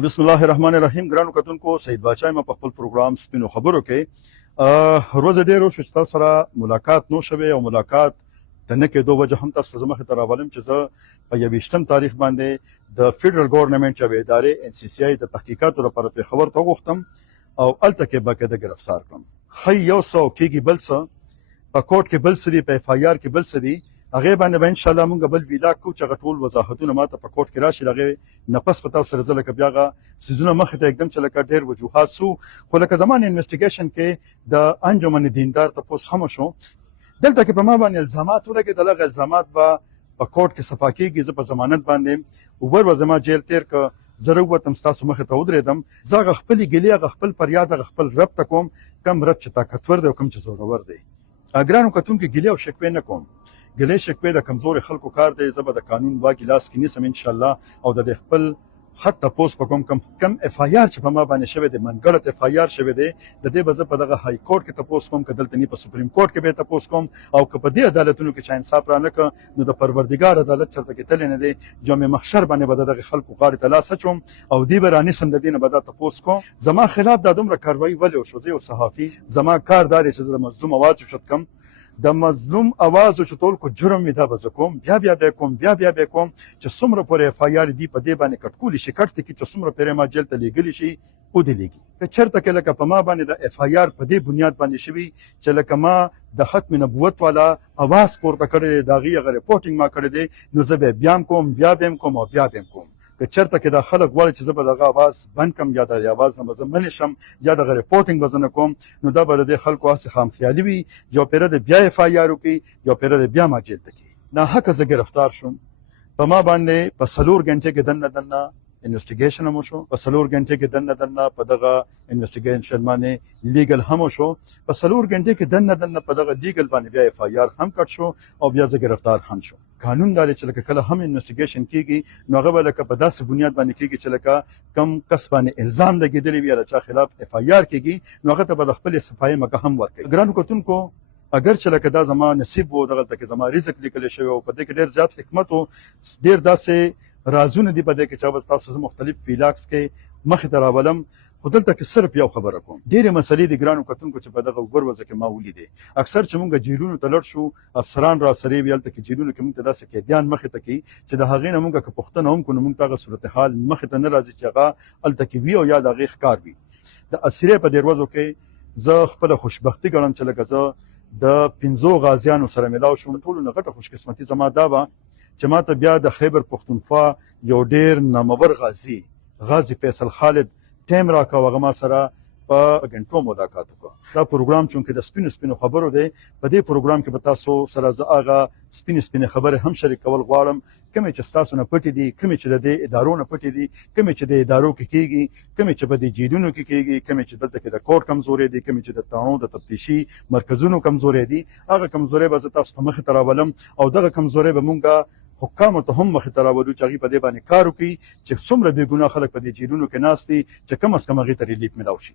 بسم الله الرحمن الرحیم. ګرانو کتونکو، سعید باچا یم په خپل پروګرام سپینو خبرو کې روز ډیرو شو چې تاسو سره ملاقات نو شوي او ملاقات د نه کېدو وجه هم تاسو زما خطر راولم چې زه په 21 تاریخ باندې د فدرال ګورنمنت چې ادارې ان سی سی آی د تحقیقاتو لپاره په خبر ته غوښتم او الته کې باقاعده گرفتار کړم. خی یو څو کېږي بل څه په کوټ کې بل څه دي، په اف آی آر کې بل څه دي. هغه باندې به ان شاء الله مونږ بل ویلا کو چې غټول وضاحتونه ماته په کوټ کې راشي. هغه نفس پتاو سره ځل کې بیاغه سيزونه مخ ته एकदम چې لکه ډېر وجوهات سو خو لکه زمانه انویسټیګیشن کې د انجمن دیندار تاسو هم شو دلته کې په ما باندې الزامات ولګي. دغه الزامات په کوټ کې صفا کېږي. زه په ضمانت باندې اوبر وزما جیل تیر ک ضرورت هم تاسو مخ ته ودرېدم. زه خپل ګلیا خپل فریاد خپل رب ته کوم کم رب چې طاقتور دی او کم چې زورور دی. اګرانو کتونکو ګلیا او شکوې نه کوم. ګلې شکوې د کمزوري خلکو کار دی. زه به د قانون واګي لاس کې نیسم ان شاء الله او د خپل حق تاسو په کم اف آی آر چې په ما باندې شوی دی منګړت اف آی آر شوی دی د دې به زه په دغه های کورټ کې تاسو کوم کدلته نه په سپریم کورټ کې به تاسو کوم او که په دې عدالتونو کې چې انصاف را نه ک نو د پروردګار عدالت چرته کې تل نه دی. جامع محشر باندې به دغه خلکو غاړه ته لاس اچوم او دی به رانه سم د دینه به تاسو کوم. زما خلاف د دومره کاروایی ولې او شو زه او صحافي زما کاردار چې د مظلوم आवाज شوت کم د مظلوم आवाज او چتول کو جرم می دا بزکوم بیا کوم چې څومره پورې اف آی آر دی په دې باندې کټکول شي کټ کې چې څومره پرې ما جیل ته لګلی شي او دی لګي که چرته کې لکه په ما باندې د اف آی آر په دې بنیاد باندې شوی چې لکه ما د ختم نبوت والا आवाज پورته کړی داغي غ ریپورتینګ ما کړی دی نو زه به بیا کوم که چرته کې د خلک وړي چې زه به دغه आवाज بند کم یا د आवाज نه مزمن شم یا د ریپورتینګ وزن کوم نو دا به د خلکو اسه خام خیالي وي یو پیر د بیا اف آی آر کوي یو پیر د بیا ما جیل تکي نه حق زه گرفتار شوم. په ما باندې په سلور غنټه کې دنه انویسټیګیشن هم شو. په سلور غنټه کې دنه په دغه انویسټیګیشن باندې لیګل هم شو. په سلور غنټه کې دنه په دغه لیګل باندې بیا اف آی آر هم کټ شو او بیا زه گرفتار هم شو. قانون دا چې لکه کله هم انویسټیګیشن کیږي نو هغه لکه په داسې بنیاد باندې کیږي چې لکه کم کس باندې الزام لګیدلی وي یا چا خلاف اف آی آر کیږي نو هغه ته به خپل صفای مکه هم ورکړي. ګرانو کتونکو اگر چې لکه دا زما نصیب وو دغه ته کې زما رزق لیکل شوی او په دې کې ډیر زیات حکمت او ډیر داسې رازونه دی په دې کې چې تاسو مختلف فیلاکس کې مخ ته راولم. خو دلته کې صرف یو خبره کوم. ډېرې مسلې د ګرانو کتونکو چې په دغه وګوروځه کې ما ولیدې اکثر چې مونږ جیلونو ته لړ شو افسران را سره ویل ته کې جیلونو کې مونږ ته داسې کې ځان مخ ته کې چې د هغې نه مونږ که پښتنه هم کو نو مونږ ته صورتحال مخ ته نه راځي چې هغه الته کې وی او یا د هغې ښکار وي. د اسیرې په دې ورځو کې زه خپل خوشبختي ګڼم چې لکه زه د 15 غازیانو سره ملاو شوم. ټولو نه غټه خوشقسمتي زما دا وه چې ما ته بیا د خیبر پښتونخوا یو ډیر نامور غازی فیصل خالد ټیم راکاو. هغه ما سره په غنټو ملاقات وکړ. دا پروګرام چونکه د سپینو خبرو دی په دې پروګرام کې به تاسو سره زه هغه سپینې خبره هم شریکول غواړم کومې چې تاسو نه پټې دي کومې چې د ادارو نه پټې دي کومې چې د ادارو کې کیږي کومې چې په دې جیلونو کې کیږي کومې چې دلته کې د کوټ کمزوري دي کومې چې د تانو د تفتیشي مرکزونو کمزوري دي. هغه کمزوري به تاسو ته مخ ته راولم او دغه کمزوري به مونږه حکام ته هم مخ ته راوړو چې هغه په دې باندې کار وکړي چې څومره بې ګناه خلک په دې جیلونو کې ناست دي چې کم از کم هغه ته ریلیف ملاوي شي.